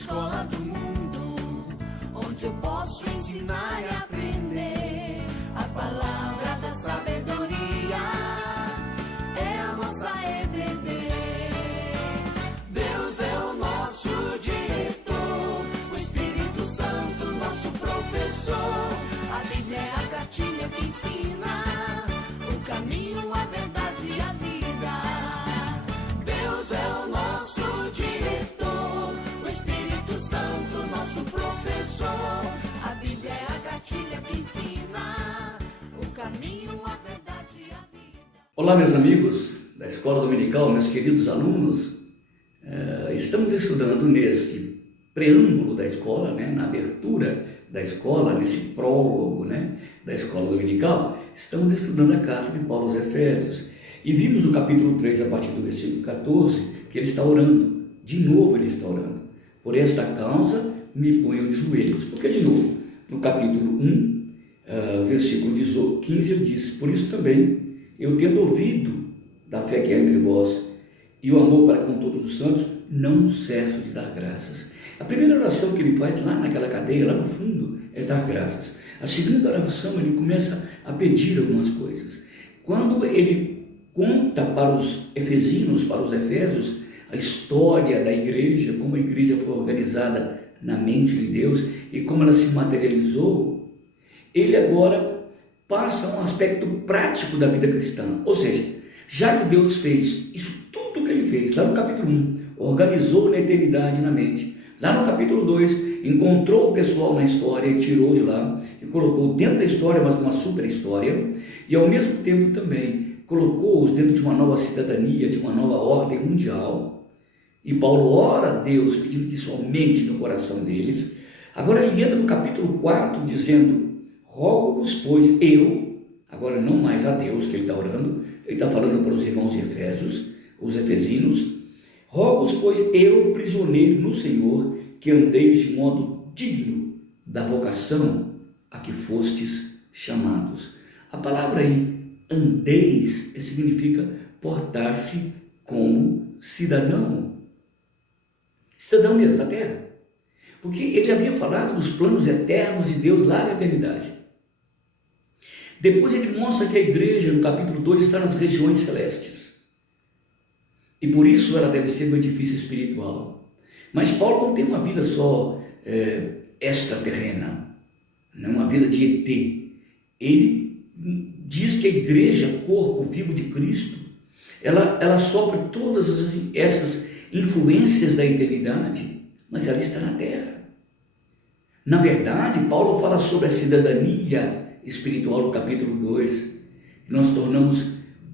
escola do mundo, onde eu posso ensinar e aprender. A palavra da sabedoria é a nossa EBD. Deus é o nosso diretor, o Espírito Santo nosso professor. A Bíblia é a cartilha que ensina o caminho, a verdade e a vida. Deus é o nosso diretor, o Espírito Santo nosso professor. A Bíblia é a cartilha que ensina o caminho, a verdade e a vida. Olá, meus amigos da Escola Dominical, meus queridos alunos. Estamos estudando neste preâmbulo da escola, na abertura da escola, nesse prólogo da Escola Dominical. Estamos estudando a carta de Paulo aos Efésios e vimos no capítulo 3, a partir do versículo 14, que ele está orando. De novo ele está orando. Por esta causa me ponho de joelhos. Porque de novo, no capítulo 1, versículo 15, ele diz: por isso também, eu tendo ouvido da fé que há entre vós e o amor para com todos os santos, não cesso de dar graças. A primeira oração que ele faz lá naquela cadeia, lá no fundo, é dar graças. A segunda oração, ele começa a pedir algumas coisas. Quando ele conta para os efesinos, para os efésios, a história da igreja, como a igreja foi organizada na mente de Deus e como ela se materializou, ele agora passa a um aspecto prático da vida cristã. Ou seja, já que Deus fez isso tudo que ele fez, lá no capítulo 1, organizou na eternidade na mente. Lá no capítulo 2, encontrou o pessoal na história e tirou de lá, e colocou dentro da história, mas uma super história, e ao mesmo tempo também colocou-os dentro de uma nova cidadania, de uma nova ordem mundial. E Paulo ora a Deus, pedindo que isso aumente no coração deles. Agora ele entra no capítulo 4, dizendo: rogo-vos, pois eu, agora não mais a Deus que ele está orando, ele está falando para os irmãos de Efésios, os efesinos, rogo-vos, pois eu, prisioneiro no Senhor, que andeis de modo digno da vocação a que fostes chamados. A palavra aí, andeis, significa portar-se como cidadão. Cidadão mesmo da terra. Porque ele havia falado dos planos eternos de Deus lá na eternidade. Depois ele mostra que a igreja, no capítulo 2, está nas regiões celestes. E por isso ela deve ser um edifício espiritual. Mas Paulo não tem uma vida só extraterrena, não uma vida de ET. Ele diz que a igreja, corpo vivo de Cristo, ela sofre todas essas influências da eternidade, mas ela está na terra. Na verdade, Paulo fala sobre a cidadania espiritual no capítulo 2, que nós tornamos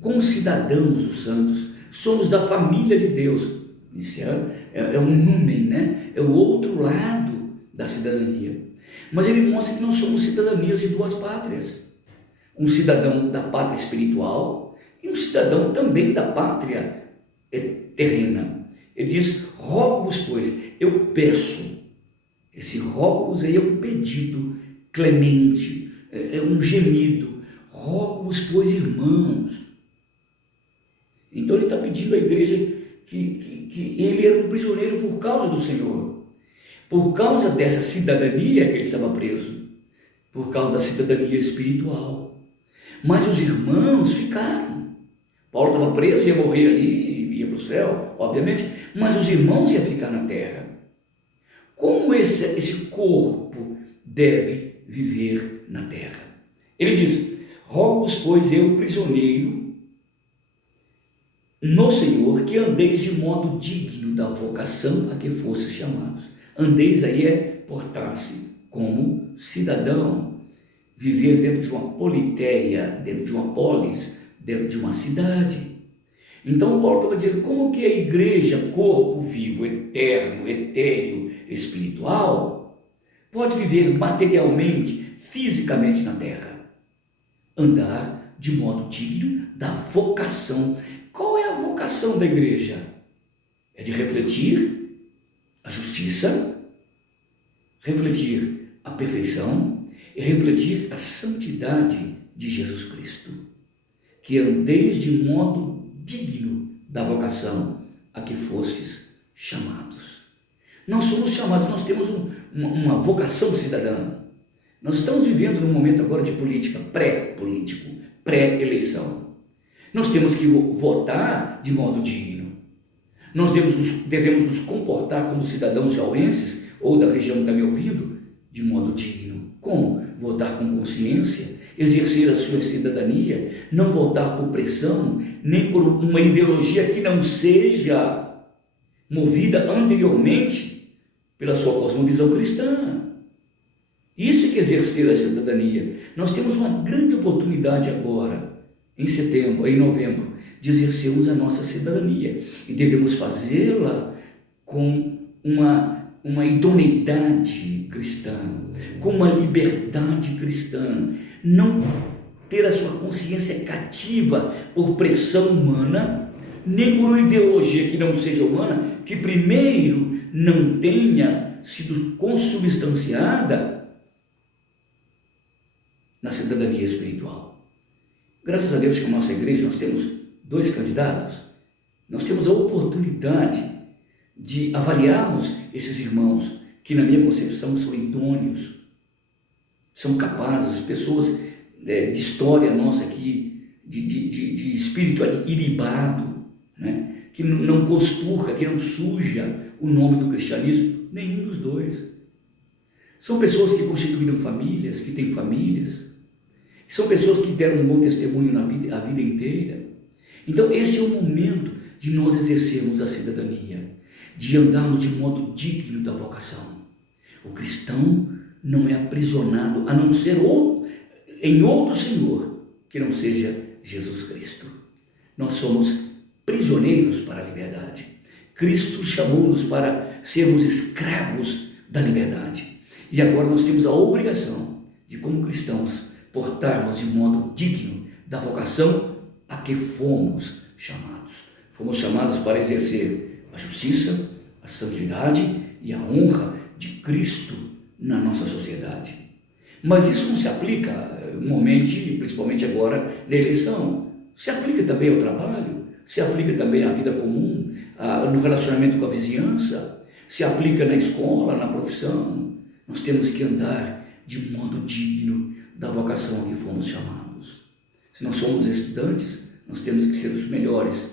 concidadãos dos santos. Somos da família de Deus. Isso é um númen, é o outro lado da cidadania. Mas ele mostra que nós somos cidadanias de duas pátrias. Um cidadão da pátria espiritual e um cidadão também da pátria terrena. Ele diz: rogo-vos, pois, eu peço. Esse rogo-vos aí é um pedido clemente, é um gemido. Rogo-vos, pois, irmãos. Então ele está pedindo à igreja que ele era um prisioneiro por causa do Senhor, por causa dessa cidadania que ele estava preso, por causa da cidadania espiritual. Mas os irmãos ficaram. Paulo estava preso, ia morrer ali, ia para o céu, obviamente, mas os irmãos iam ficar na terra. Como esse corpo deve viver na terra? Ele diz: rogo-vos, pois, eu, prisioneiro no Senhor, que andeis de modo digno da vocação a que fostes chamados. Andeis aí é portar-se como cidadão, viver dentro de uma politeia, dentro de uma polis, dentro de uma cidade. Então Paulo estava dizendo como que a igreja, corpo vivo, eterno, etéreo, espiritual, pode viver materialmente, fisicamente na terra. Andar de modo digno da vocação. Qual é a vocação da igreja? É de refletir a justiça, refletir a perfeição e refletir a santidade de Jesus Cristo. Que andeis de modo digno da vocação a que fostes chamados. Nós somos chamados, nós temos uma vocação cidadã. Nós estamos vivendo num momento agora de política, pré-político, pré-eleição. Nós temos que votar de modo digno. Nós devemos nos comportar como cidadãos jauenses, ou da região que está me ouvindo, de modo digno. Como? Votar com consciência, exercer a sua cidadania, não votar por pressão, nem por uma ideologia que não seja movida anteriormente pela sua cosmovisão cristã. Isso é que exercer a cidadania. Nós temos uma grande oportunidade agora, em setembro, em novembro, de exercermos a nossa cidadania. E devemos fazê-la com uma idoneidade cristã, com uma liberdade cristã. Não ter a sua consciência cativa por pressão humana, nem por uma ideologia que não seja humana, que primeiro não tenha sido consubstanciada na cidadania espiritual. Graças a Deus que a nossa igreja nós temos 2 candidatos, nós temos a oportunidade de avaliarmos esses irmãos que na minha concepção são idôneos, são capazes, pessoas de história nossa aqui, de espírito ilibado, né? Que não conspurca, que não suja o nome do cristianismo, nenhum dos dois. São pessoas que constituíram famílias, que têm famílias, são pessoas que deram um bom testemunho a vida inteira. Então esse é o momento de nós exercermos a cidadania, de andarmos de modo digno da vocação. O cristão não é aprisionado a não ser em outro Senhor, que não seja Jesus Cristo. Nós somos prisioneiros para a liberdade. Cristo chamou-nos para sermos escravos da liberdade. E agora nós temos a obrigação de, como cristãos, portarmos de modo digno da vocação a que fomos chamados. Fomos chamados para exercer a justiça, a santidade e a honra de Cristo na nossa sociedade. Mas isso não se aplica normalmente, principalmente agora na eleição. Se aplica também ao trabalho, se aplica também à vida comum, no relacionamento com a vizinhança, se aplica na escola, na profissão. Nós temos que andar de modo digno da vocação a que fomos chamados. Se nós somos estudantes, nós temos que ser os melhores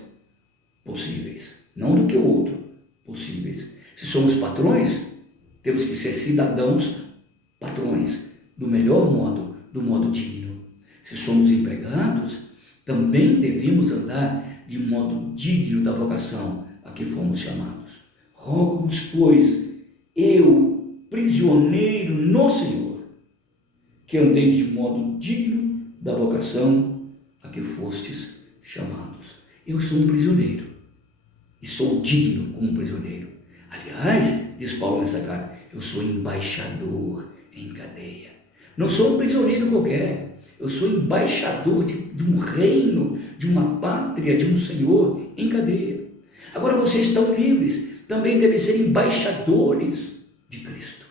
possíveis, não do que o outro, possíveis. Se somos patrões, temos que ser cidadãos patrões, do melhor modo, do modo digno. Se somos empregados, também devemos andar de modo digno da vocação a que fomos chamados. Rogo-vos, pois, eu, prisioneiro no Senhor, que andeis de modo digno da vocação a que fostes chamados. Eu sou um prisioneiro e sou digno como um prisioneiro. Aliás, diz Paulo nessa carta, eu sou embaixador em cadeia. Não sou um prisioneiro qualquer, eu sou embaixador de um reino, de uma pátria, de um Senhor em cadeia. Agora vocês estão livres, também devem ser embaixadores de Cristo,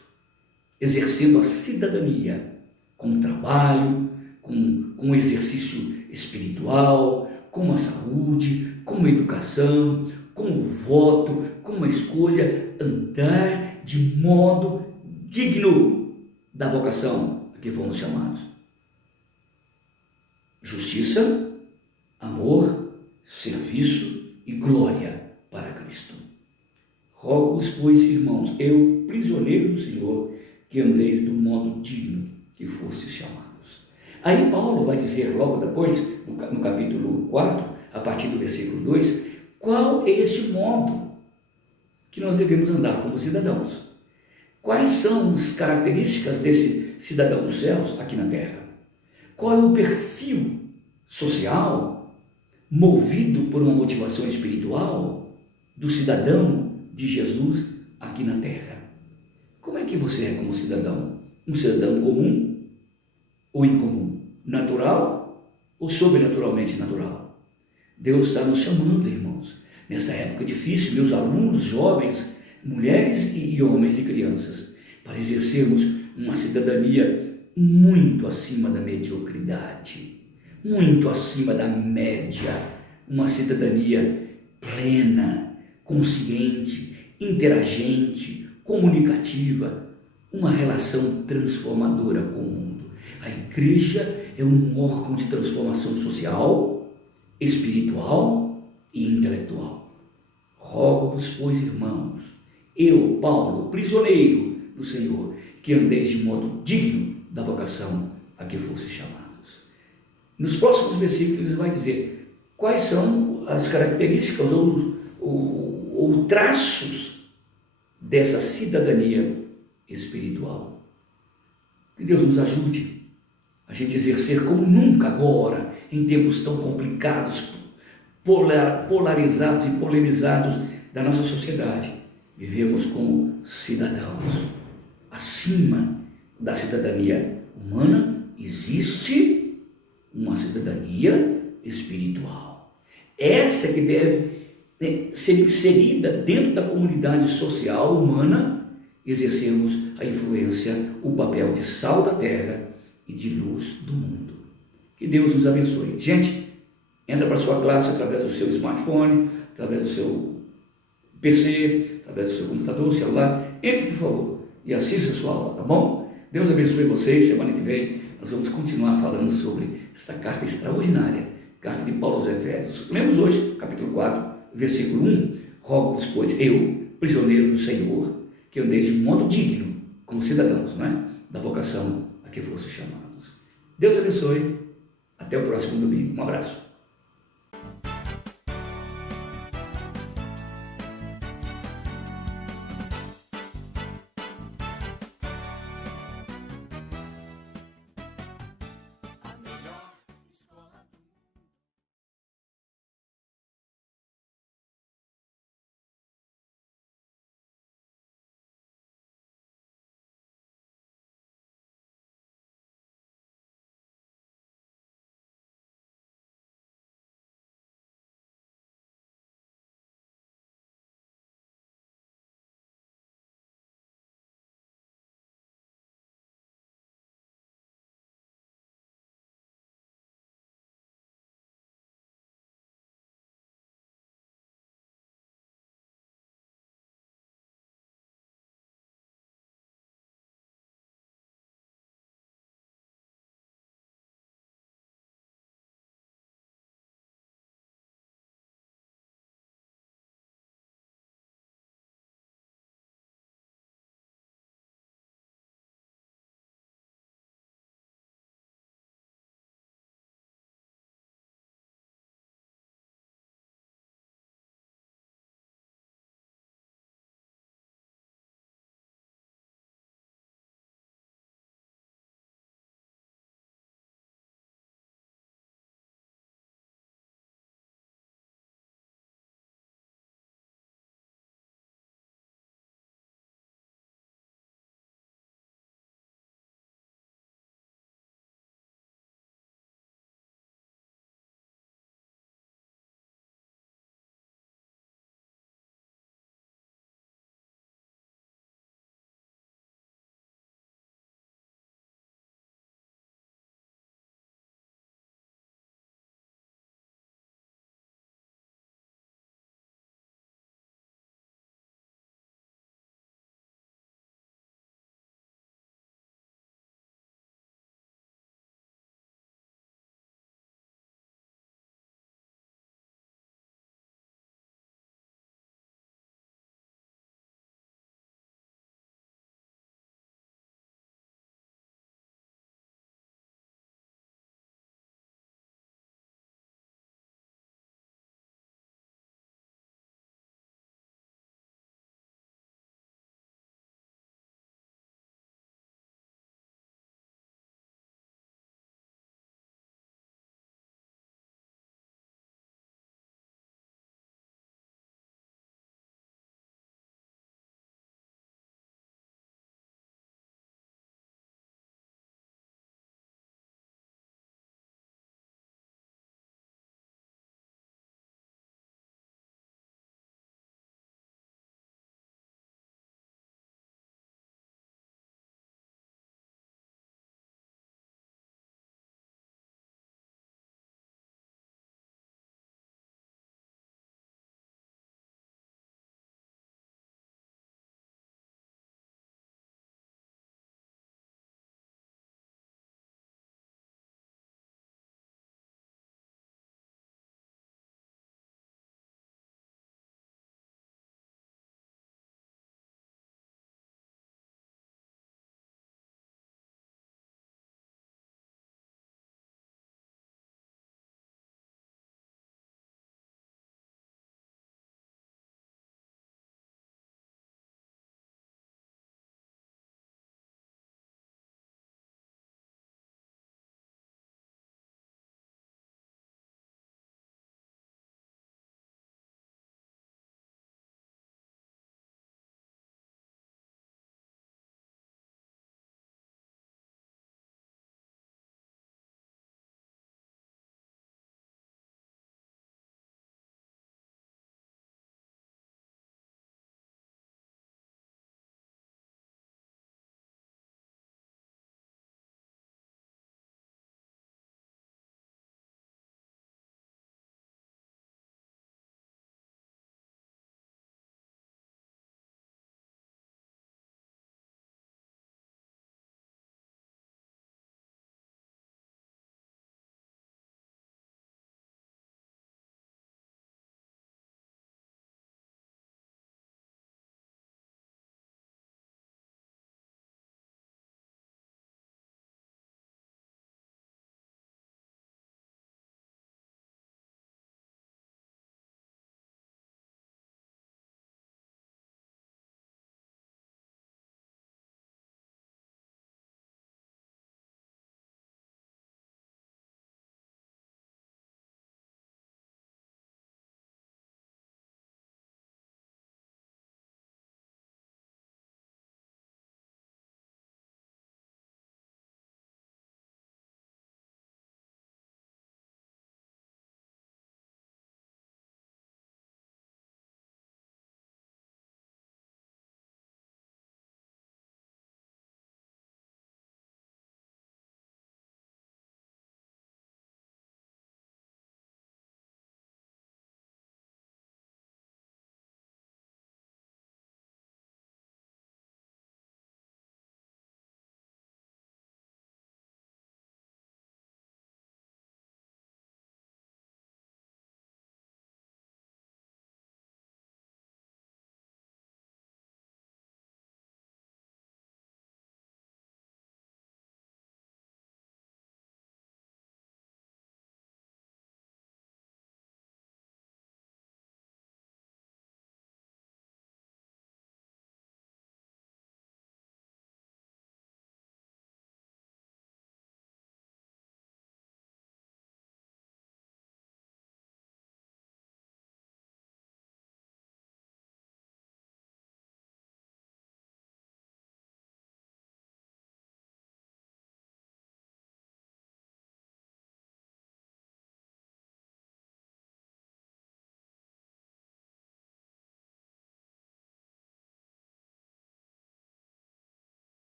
exercendo a cidadania com o trabalho, com o exercício espiritual, com a saúde, com a educação, com o voto, com a escolha, andar de modo digno da vocação a que fomos chamados. Justiça, amor, serviço e glória para Cristo. Rogo-vos, pois, irmãos, eu, prisioneiro do Senhor, que andeis do modo digno que fostes chamados. Aí Paulo vai dizer logo depois, no capítulo 4, a partir do versículo 2, qual é esse modo que nós devemos andar como cidadãos. Quais são as características desse cidadão dos céus aqui na terra? Qual é o perfil social movido por uma motivação espiritual do cidadão de Jesus aqui na terra? Como é que você é como cidadão? Um cidadão comum ou incomum? Natural ou sobrenaturalmente natural? Deus está nos chamando, irmãos, nessa época difícil, meus alunos, jovens, mulheres e homens e crianças, para exercermos uma cidadania muito acima da mediocridade, muito acima da média, uma cidadania plena, consciente, interagente, comunicativa, uma relação transformadora com o mundo. A igreja é um órgão de transformação social, espiritual e intelectual. Rogo-vos, pois, irmãos, eu, Paulo, prisioneiro do Senhor, que andeis de modo digno da vocação a que fosse chamados. Nos próximos versículos ele vai dizer quais são as características ou traços dessa cidadania espiritual. Que Deus nos ajude a gente exercer como nunca agora, em tempos tão complicados, polarizados e polemizados da nossa sociedade. Vivemos como cidadãos. Acima da cidadania humana existe uma cidadania espiritual. Essa que deve ser inserida dentro da comunidade social humana, exercermos a influência, o papel de sal da terra e de luz do mundo. Que Deus nos abençoe. Gente, entra para a sua classe através do seu smartphone, através do seu PC, através do seu computador, celular. Entre, por favor, e assista a sua aula, tá bom? Deus abençoe vocês. Semana que vem nós vamos continuar falando sobre esta carta extraordinária, carta de Paulo aos Efésios. Lemos hoje, capítulo 4, versículo 1. Rogo-vos, pois, eu, prisioneiro do Senhor, que andeis de modo digno, como cidadãos, não é? Da vocação a que fosse chamados. Deus abençoe. Até o próximo domingo. Um abraço.